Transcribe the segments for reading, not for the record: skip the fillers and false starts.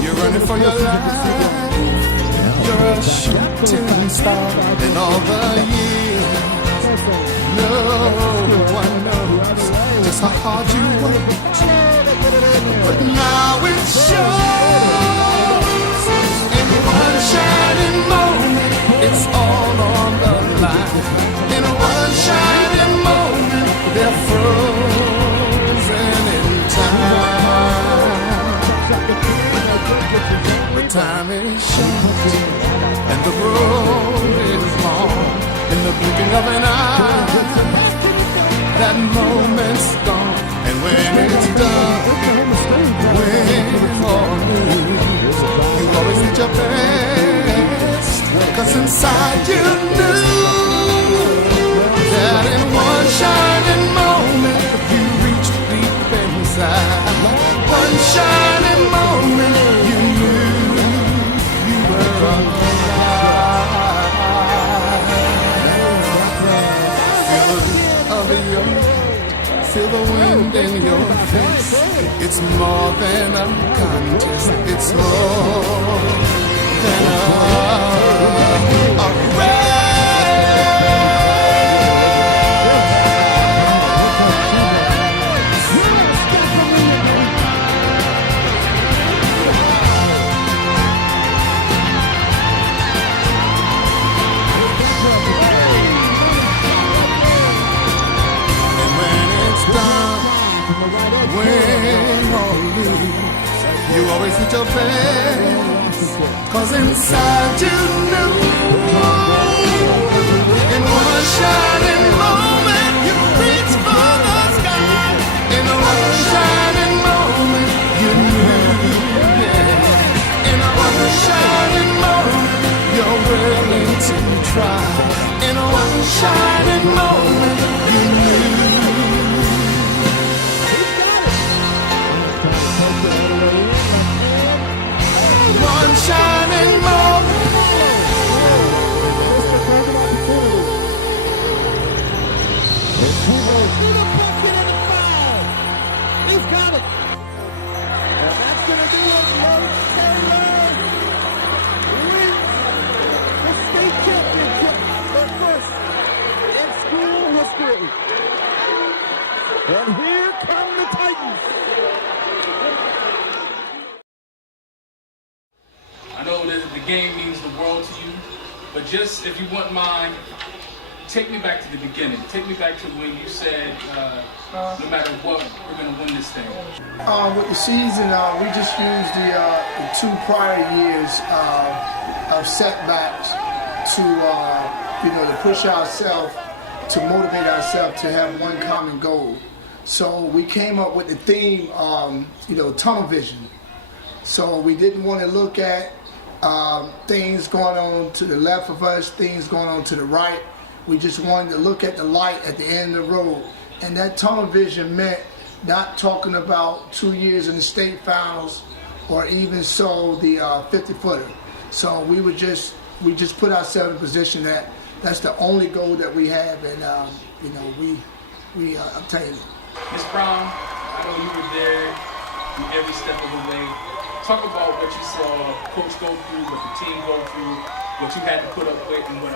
You're running for your life. You're a shooting star in all the years. No one knows just how hard you worked, but now it shows. In one shining moment, it's all on the line. In one shining moment, they're frozen in time. But time is short and the road is long. In the blinking of an eye, that moment's gone. And when it's done, win or lose, you always did your best. 'Cause inside you knew that in one shining moment you reached deep inside. One shining moment you knew you were alive. Feel the beat of your heart, feel the wind in your face. It's more than a contest, it's more than a race. Win or lose, you always did your best. 'Cause inside you knew, in one shining moment you reached for the sky. In one shining moment you knew, yeah. In one shining moment you're willing to try. In one shining moment you knew. One shining moment. He's got it. And that's going to do it. Wins the state championship. The first in school history. And here come the Titans. I know that the game means the world to you, but just if you wouldn't mind, take me back to the beginning. Take me back to when you said, no matter what, we're going to win this thing. With the season, we just used the 2 prior years of setbacks to, to push ourselves, to motivate ourselves to have one common goal. So we came up with the theme, tunnel vision. So we didn't want to look at things going on to the left of us, things going on to the right. We just wanted to look at the light at the end of the road. And that tunnel vision meant not talking about 2 years in the state finals or even so the 50-footer. So we just put ourselves in a position that that's the only goal that we have, and we obtained it. Ms. Brown, I know you were there every step of the way. Talk about what you saw Coach go through, what the team go through, what you had to put up with, and what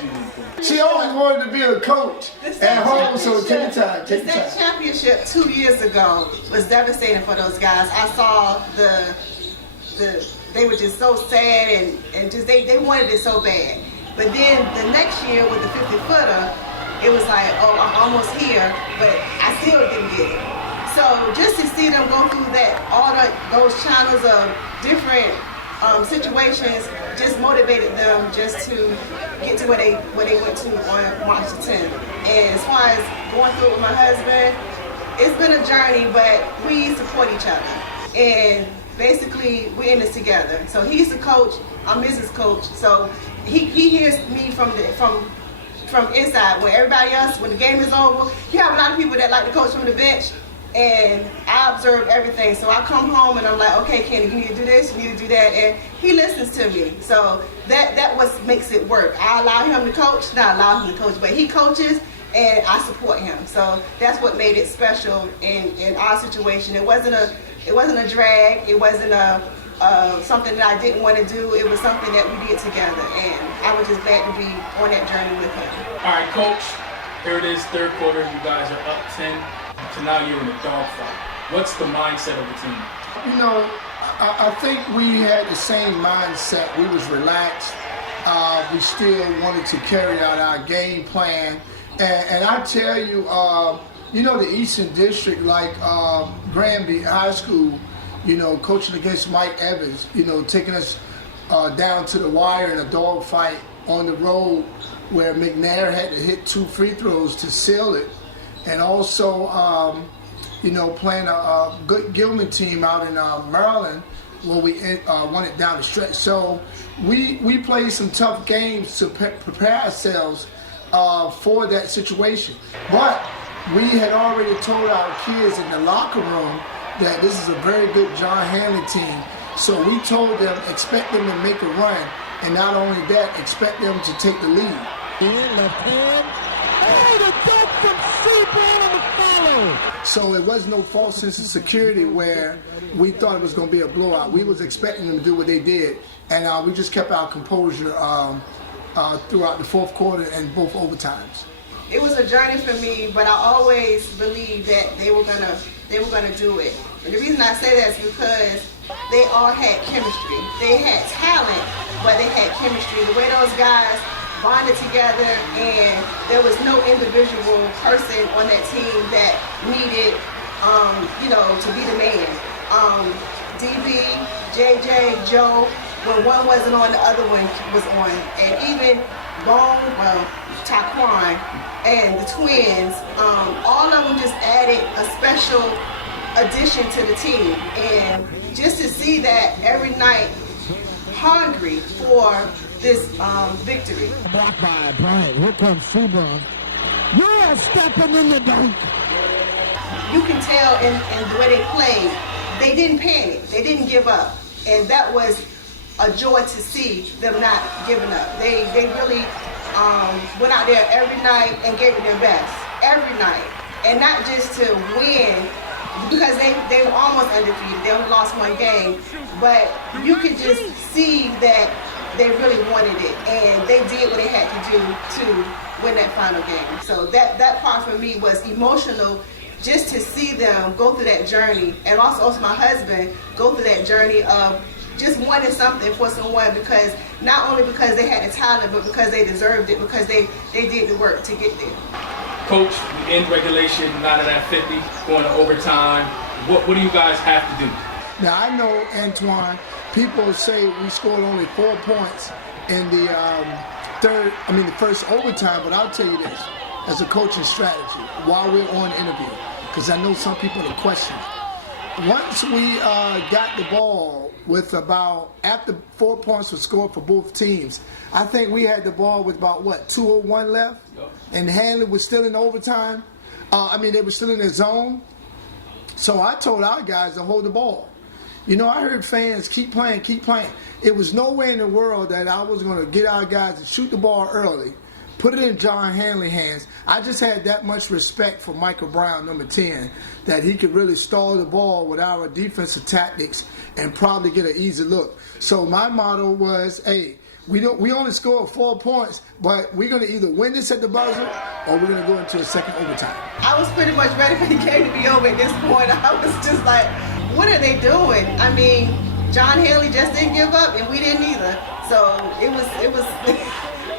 you went through. She always wanted to be a coach at home, so take your time. The state championship 2 years ago was devastating for those guys. I saw they were just so sad and just they wanted it so bad. But then the next year with the 50-footer, it was like, oh, I'm almost here, but I still didn't get it. So just to see them go through that, those channels of different situations, just motivated them just to get to where they went to on March the 10th. And as far as going through it with my husband, it's been a journey, but we support each other. And basically, we're in this together. So he's the coach, I'm Mrs. Coach. So he hears me from inside, where everybody else, when the game is over, you have a lot of people that like to coach from the bench. And I observe everything. So I come home and I'm like, okay, Kenny, you need to do this, you need to do that. And he listens to me. So that what makes it work. I allow him to coach, not allow him to coach, but he coaches and I support him. So that's what made it special in our situation. It wasn't a drag. It wasn't something that I didn't want to do. It was something that we did together, and I was just glad to be on that journey with him. All right, Coach, here it is, third quarter. You guys are up 10, so now you're in a dogfight. What's the mindset of the team? You know, I think we had the same mindset. We was relaxed. We still wanted to carry out our game plan. And I tell you, you know, the Eastern District, like Granby High School, you know, coaching against Mike Evans, you know, taking us down to the wire in a dogfight on the road where McNair had to hit 2 free throws to seal it. And also, you know, playing a good Gilman team out in Maryland where we won it down the stretch. So we played some tough games to prepare ourselves for that situation. But we had already told our kids in the locker room that this is a very good John Hanley team. So we told them, expect them to make a run, and not only that, expect them to take the lead. Left hand. Oh, the dunk from Seaborn on the follow. So it was no false sense of security where we thought it was going to be a blowout. We was expecting them to do what they did, and we just kept our composure throughout the fourth quarter and both overtimes. It was a journey for me, but I always believed that they were gonna do it. And the reason I say that is because they all had chemistry. They had talent, but they had chemistry. The way those guys bonded together, and there was no individual person on that team that needed, you know, to be the man. DB, JJ, Joe, when one wasn't on, the other one was on. And even Bone, well, Taquan, and the twins, all of them just added a special addition to the team. And just to see that every night, hungry for this victory. Blocked by Bryant. Here comes Seaborn. You're stepping in the dunk. You can tell in the way they played, they didn't panic. They didn't give up. And that was a joy to see them not giving up. They really went out there every night and gave it their best. Every night. And not just to win, because they were almost undefeated. They only lost one game. But you could just see that they really wanted it, and they did what they had to do to win that final game. So that part for me was emotional, just to see them go through that journey, and also my husband go through that journey of just wanting something for someone, because not only because they had the talent, but because they deserved it, because they did the work to get there. Coach, we end regulation, not at 50, going to overtime. What do you guys have to do? Now, I know, Antoine, people say we scored only 4 points in the the first overtime, but I'll tell you this, as a coaching strategy, while we're on interview, because I know some people are questioning. Once we got the ball with after 4 points were scored for both teams, I think we had the ball with about, 2:01 left? Yep. And Hanley was still in overtime. They were still in their zone. So I told our guys to hold the ball. You know, I heard fans, keep playing, keep playing. It was no way in the world that I was going to get our guys to shoot the ball early, put it in John Hanley's hands. I just had that much respect for Michael Brown, number 10, that he could really stall the ball with our defensive tactics and probably get an easy look. So my motto was, hey, we only scored 4 points, but we're going to either win this at the buzzer or we're going to go into a second overtime. I was pretty much ready for the game to be over at this point. I was just like, what are they doing? I mean, John Hanley just didn't give up, and we didn't either. So it was.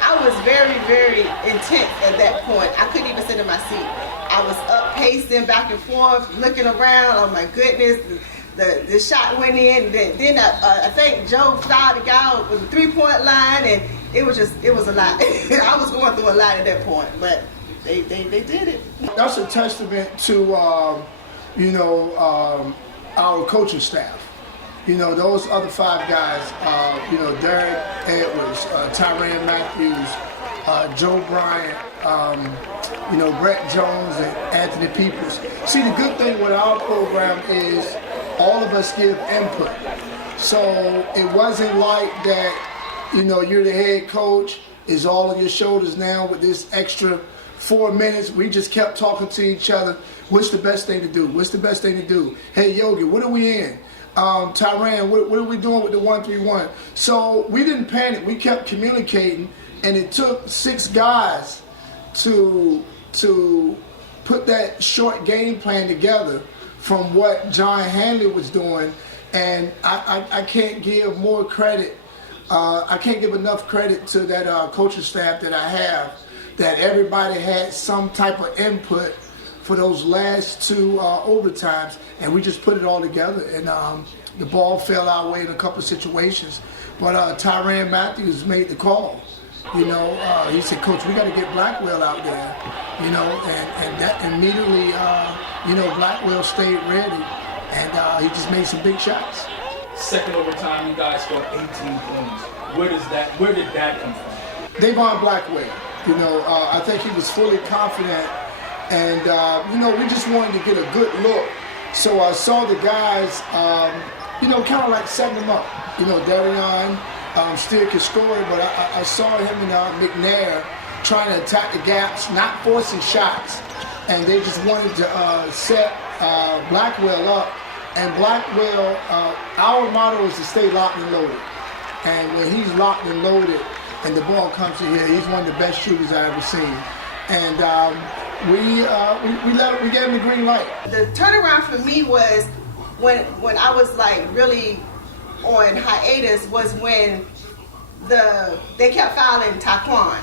I was very, very intense at that point. I couldn't even sit in my seat. I was up pacing back and forth, looking around. Oh my goodness, the shot went in. Then I think Joe fouled the guy with the 3-point line, and it was a lot. I was going through a lot at that point, but they did it. That's a testament to our coaching staff. You know, those other 5 guys, Derek Edwards, Tyrann Matthews, Joe Bryant, Brett Jones and Anthony Peoples. See, the good thing with our program is all of us give input. So it wasn't like that, you're the head coach, it's all on your shoulders now with this extra 4 minutes. We just kept talking to each other. What's the best thing to do? What's the best thing to do? Hey, Yogi, what are we in? Tyrann, what are we doing with the 1-3-1? So we didn't panic. We kept communicating, and it took 6 guys to put that short game plan together from what John Hanley was doing. And I can't give more credit. I can't give enough credit to that coaching staff that I have, that everybody had some type of input for those last 2 overtimes, and we just put it all together, and the ball fell our way in a couple of situations. But Tyrann Matthews made the call. You know, he said, "Coach, we got to get Blackwell out there." You know, and that immediately, you know, Blackwell stayed ready, and he just made some big shots. Second overtime, you guys scored 18 points. Where did that come from? Davon Blackwell. You know, I think he was fully confident, and you know, we just wanted to get a good look. So I saw the guys, you know, kind of like setting them up. You know, Darion still could score, but I saw him and McNair trying to attack the gaps, not forcing shots, and they just wanted to set Blackwell up. And Blackwell, our motto is to stay locked and loaded. And when he's locked and loaded and the ball comes to here, he's one of the best shooters I've ever seen. And we gave him the green light. The turnaround for me was when I was like really on hiatus, was when they kept fouling Taquan.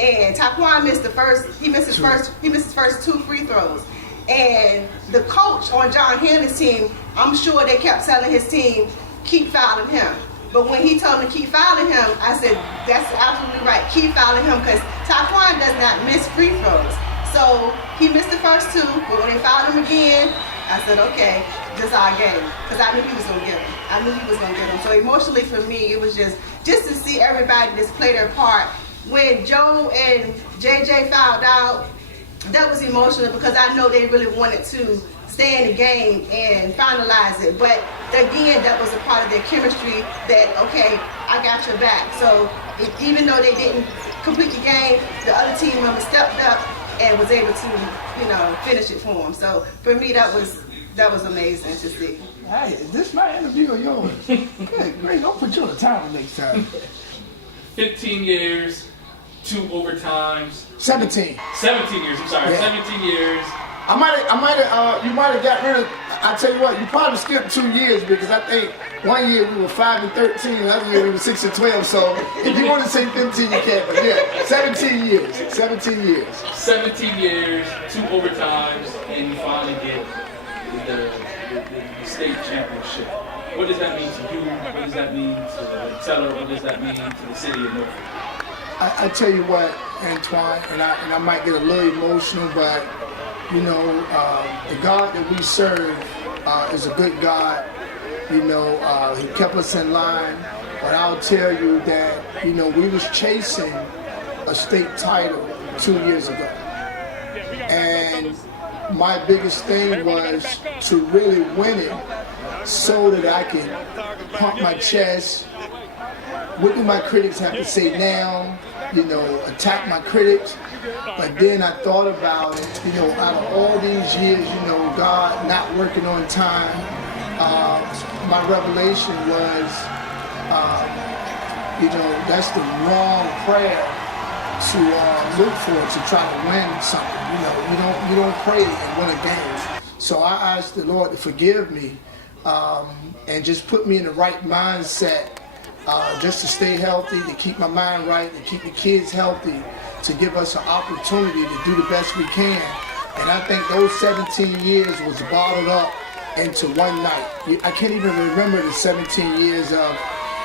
And Taquan missed his first 2 free throws. And the coach on John Hanley's team, I'm sure they kept telling his team, keep fouling him. But when he told them to keep fouling him, I said, that's absolutely right, keep fouling him, because Taquan does not miss free throws. So he missed the first 2, but when they fouled him again, I said, okay, this is our game. Because I knew he was going to get him. I knew he was going to get him. So emotionally for me, it was just to see everybody just play their part. When Joe and JJ fouled out, that was emotional, because I know they really wanted to stay in the game and finalize it. But again, that was a part of their chemistry that, okay, I got your back. So even though they didn't complete the game, the other team member stepped up and was able to, you know, finish it for them. So for me, that was amazing to see. Hey, is this my interview or yours? Hey, Greg, don't put you on the timer next time. 15 years. 2 overtimes. 17. 17 years. I'm sorry. Yeah. 17 years. You might have got rid of. I tell you what, you probably skipped 2 years, because I think one year we were 5-13, the other year we were 6-12. So if you want to say 15, you can. But yeah, 17 years. 17 years. 17 years, 2 overtimes, and you finally get the state championship. What does that mean to you? What does that mean to Teller? What does that mean to the city of Norfolk? I tell you what, Antoine, and I might get a little emotional, but you know, the God that we serve is a good God. You know, He kept us in line. But I'll tell you that, you know, we was chasing a state title 2 years ago, and my biggest thing was to really win it, so that I can pump my chest. What do my critics have to say now? You know, attack my critics. But then I thought about it, you know, out of all these years, you know, God not working on time, my revelation was, you know, that's the wrong prayer to look for, to try to win something. You know, you don't pray and win a game. So I asked the Lord to forgive me and just put me in the right mindset. Just to stay healthy, to keep my mind right, to keep the kids healthy, to give us an opportunity to do the best we can. And I think those 17 years was bottled up into one night. I can't even remember the 17 years of,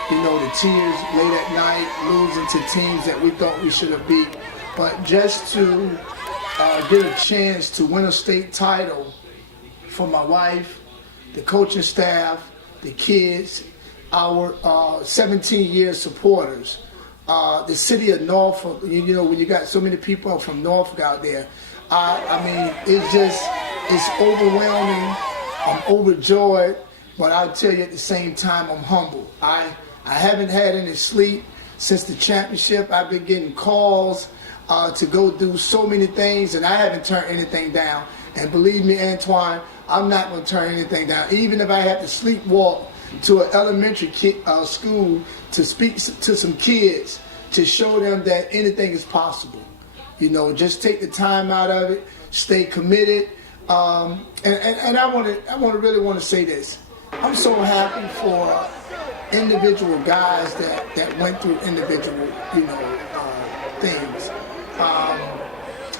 you know, the tears late at night, losing to teams that we thought we should have beat. But just to get a chance to win a state title for my wife, the coaching staff, the kids, our 17-year supporters, the city of Norfolk. You know, when you got so many people from Norfolk out there, I mean, it's overwhelming. I'm overjoyed, but I'll tell you at the same time, I'm humble. I haven't had any sleep since the championship. I've been getting calls to go do so many things, and I haven't turned anything down. And believe me, Antoine, I'm not going to turn anything down. Even if I have to sleepwalk to an elementary school to speak to some kids to show them that anything is possible. You know, just take the time out of it, stay committed. And I really want to say this. I'm so happy for individual guys that went through individual, things.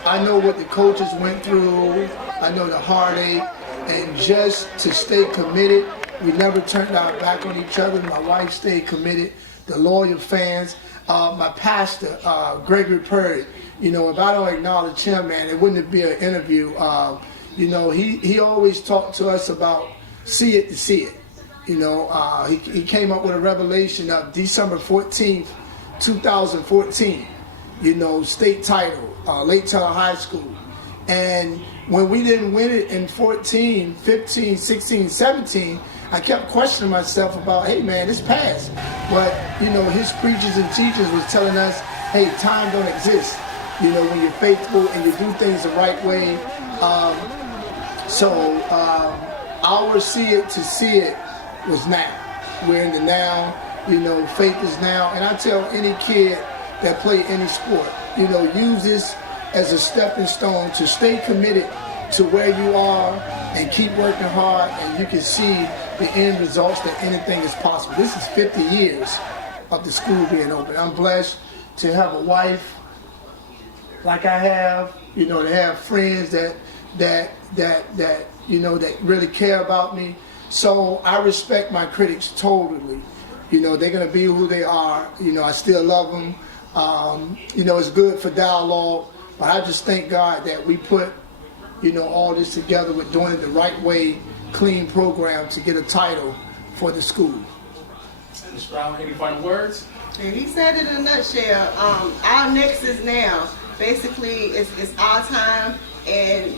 I know what the coaches went through. I know the heartache, and just to stay committed. We never turned our back on each other. My wife stayed committed. The loyal fans. My pastor, Gregory Purdy. If I don't acknowledge him, man, it wouldn't be an interview. He always talked to us about see it to see it. He came up with a revelation of December 14th, 2014. State title, Lake Taylor High School. And when we didn't win it in 14, 15, 16, 17, I kept questioning myself about, hey man, it's past. But, his preachers and teachers was telling us, hey, time don't exist. When you're faithful and you do things the right way. Our see it to see it was now. We're in the now, faith is now. And I tell any kid that play any sport, use this as a stepping stone to stay committed to where you are and keep working hard, and you can see the end results that anything is possible. This is 50 years of the school being open. I'm blessed to have a wife like I have, to have friends that really care about me. So I respect my critics totally. They're gonna be who they are. I still love them. It's good for dialogue, but I just thank God that we put, all this together with doing it the right way, clean program to get a title for the school. Ms. Brown, any final words? And he said it in a nutshell. Our next is now. Basically, it's our time, and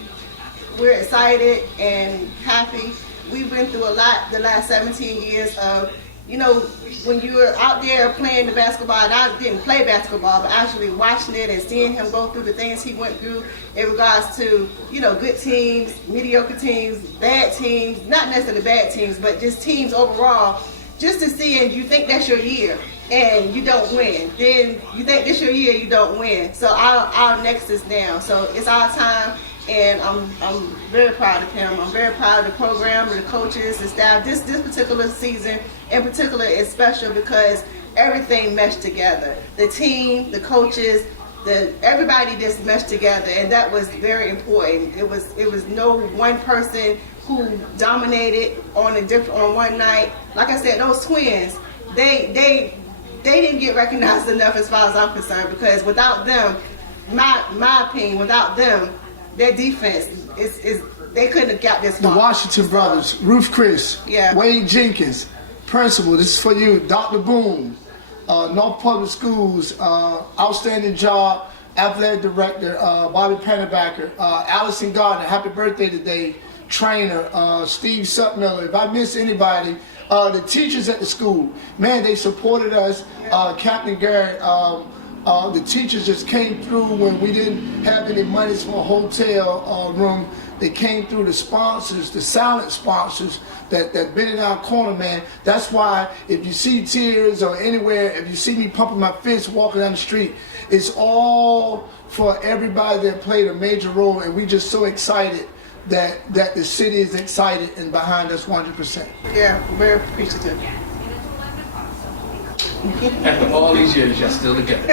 we're excited and happy. We've been through a lot the last 17 years of, when you were out there playing the basketball, and I didn't play basketball, but actually watching it and seeing him go through the things he went through in regards to, good teams, mediocre teams, bad teams, not necessarily bad teams, but just teams overall, just to see, and you think that's your year and you don't win. Then you think this your year, you don't win. So our next is now. So it's our time. And I'm very proud of him. I'm very proud of the program, the coaches, the staff. This particular season in particular is special because everything meshed together. The team, the coaches, everybody just meshed together, and that was very important. It was no one person who dominated on one night. Like I said, those twins, they didn't get recognized enough as far as I'm concerned, because without them, my opinion, without them, their defense they couldn't have got this far. The Washington brothers, Ruth Chris, Wade Jenkins, principal, this is for you, Dr. Boone, North Public Schools, outstanding job, athletic director, Bobby Pennebacker, Allison Gardner, happy birthday today, trainer, Steve Sutmiller. If I miss anybody, the teachers at the school, man, they supported us. Captain Garrett, the teachers just came through when we didn't have any monies for a hotel room. They came through, the sponsors, the silent sponsors that been in our corner, man. That's why if you see tears or anywhere, if you see me pumping my fist walking down the street, it's all for everybody that played a major role, and we just so excited that the city is excited and behind us 100%. Yeah, very appreciative. After all these years, y'all still together.